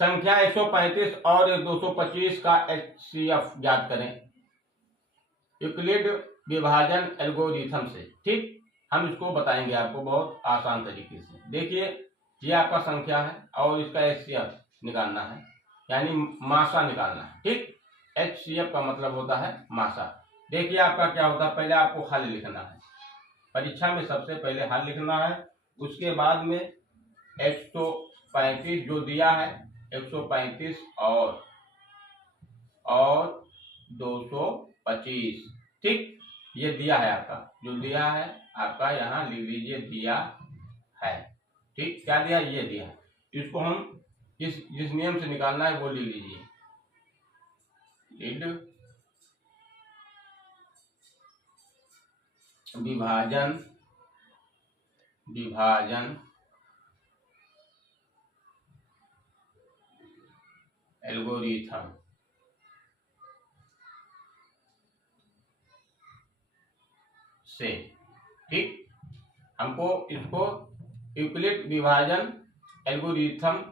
संख्या 135 और 225 का HCF ज्ञात करें यूक्लिड विभाजन एल्गोरिथम से। ठीक, हम इसको बताएंगे आपको बहुत आसान तरीके से। देखिए, ये आपका संख्या है और इसका HCF निकालना है, यानी मासा निकालना है। ठीक, HCF का मतलब होता है मासा। देखिए आपका क्या होता है, पहले आपको हल लिखना है, परीक्षा में सबसे पहले हल लिखना है, उसके बाद में 135 जो दिया है 135 और 225। ठीक, ये दिया है आपका, जो दिया है आपका यहाँ लिख लीजिए, दिया है। ठीक, क्या दिया, ये दिया है। इसको हम जिस नियम से निकालना है वो लिख लीजिए, विभाजन एल्गोरिथम से। ठीक, हमको इसको यूक्लिड विभाजन एल्गोरिथम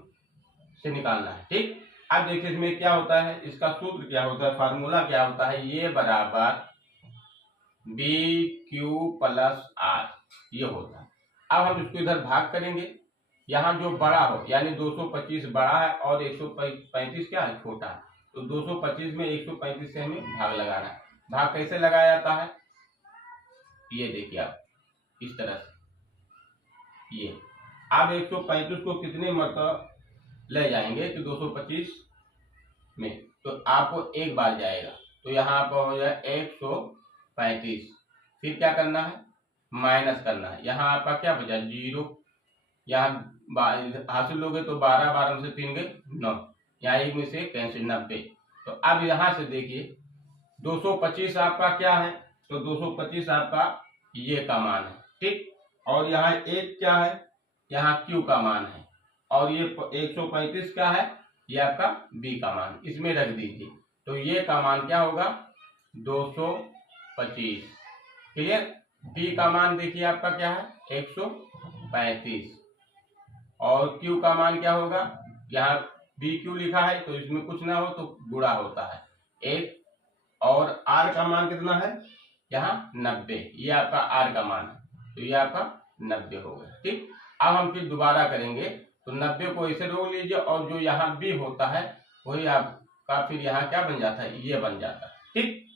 से निकालना है। ठीक, अब देखिए इसमें क्या होता है, इसका सूत्र क्या होता है, फार्मूला क्या होता है, ये बराबर BQ प्लस R, ये होता है। अब हम इसको इधर भाग करेंगे, यहाँ जो बड़ा हो, यानी 225 बड़ा है और 135 क्या है, छोटा है, तो 225 में 135 से हमें भाग लगाना है। भाग कैसे लगाया जाता है, ये देखिए आप इस तरह से, ये आप 135 को कितने मरतबा ले जाएंगे कि 225 में, तो आपको एक बार जाएगा, तो यहाँ आपका हो जाए 135। फिर क्या करना है, माइनस करना है, यहाँ आपका क्या बचा, 0, यहाँ हासिल लोगे तो 12 12 से 3 गए 9, यहाँ एक में से कैंसिल 90। तो अब यहाँ से देखिए 225 आपका क्या है, तो 225 आपका ये का मान है। ठीक, और यहाँ एक क्या है, यहाँ Q का मान है, और ये 135 का है, ये आपका B का मान, इसमें रख दीजिए, तो ये का मान क्या होगा, 225। क्लियर। B का मान देखिए आपका क्या है, 135, और Q का मान क्या होगा, यहाँ BQ लिखा है तो इसमें कुछ ना हो तो गुणा होता है 1, और R का मान कितना है, यहाँ 90, ये आपका R का मान है, तो ये आपका 90 हो गया। ठीक, अब हम फिर दोबारा करेंगे, तो 90 को ऐसे रोक लीजिए, और जो यहाँ B होता है वही आपका फिर यहाँ क्या बन जाता है, ये बन जाता है। ठीक,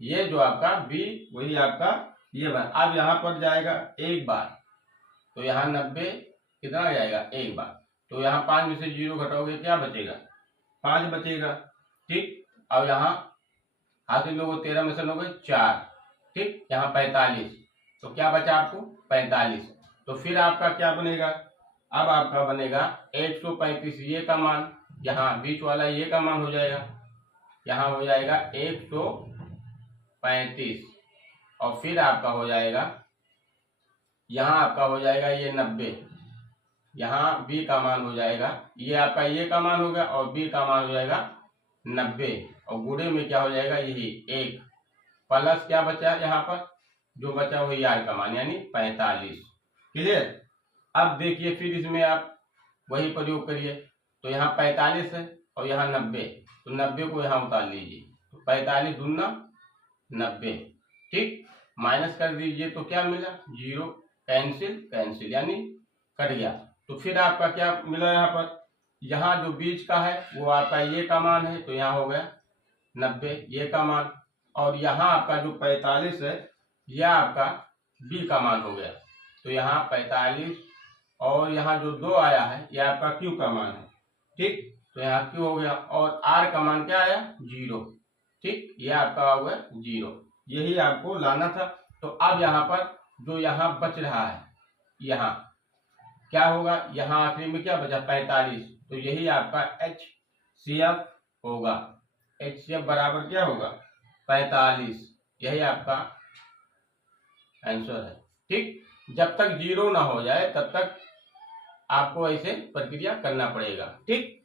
ये जो आपका B वही आपका ये बन, अब यहाँ पर जाएगा एक बार, तो यहाँ 90 कितना आ जाएगा, एक बार, तो यहाँ 5 में से 0 घटाओगे क्या बचेगा, 5 बचेगा। ठीक, और यहाँ हासिल लोगों 13 में से लोगे 4। ठीक, यहाँ 45, तो क्या बचा आपको 45, तो फिर आपका क्या बनेगा, अब आपका बनेगा 135 ये का मान, यहाँ बीच वाला ये का मान हो जाएगा, यहाँ हो जाएगा 135, और फिर आपका हो जाएगा, यहाँ आपका हो जाएगा ये 90, यहाँ B का मान हो जाएगा, ये आपका ये का मान होगा और B का मान हो जाएगा 90, और गुणे में क्या हो जाएगा, यही 1 प्लस क्या बचा, यहाँ पर जो बचा वही R का मान, यानी 45। क्लियर। अब देखिए फिर इसमें आप वही प्रयोग करिए, तो यहाँ 45 है और यहाँ 90, तो 90 को यहाँ उतार लीजिए, तो 45 दूना 90। ठीक, माइनस कर दीजिए तो क्या मिला, 0, कैंसिल कैंसिल यानी कट गया। तो फिर आपका क्या मिला, यहाँ पर यहाँ जो बीच का है वो आपका ये का मान है, तो यहाँ हो गया 90 ये का मान, और यहाँ आपका जो 45 है यह आपका B का मान हो गया, तो यहाँ 45, और यहाँ जो 2 आया है यह आपका Q का मान है। ठीक, तो यहाँ Q हो गया, और R का मान क्या आया, 0। ठीक, ये आपका हो गया 0, यही आपको लाना था। तो अब यहाँ पर जो यहाँ बच रहा है, यहाँ क्या होगा, यहाँ आखिरी में क्या बचा 45, तो यही आपका HCF होगा। HCF बराबर क्या होगा, 45, यही आपका आंसर है। ठीक, जब तक 0 ना हो जाए तब तक आपको ऐसे प्रक्रिया करना पड़ेगा। ठीक।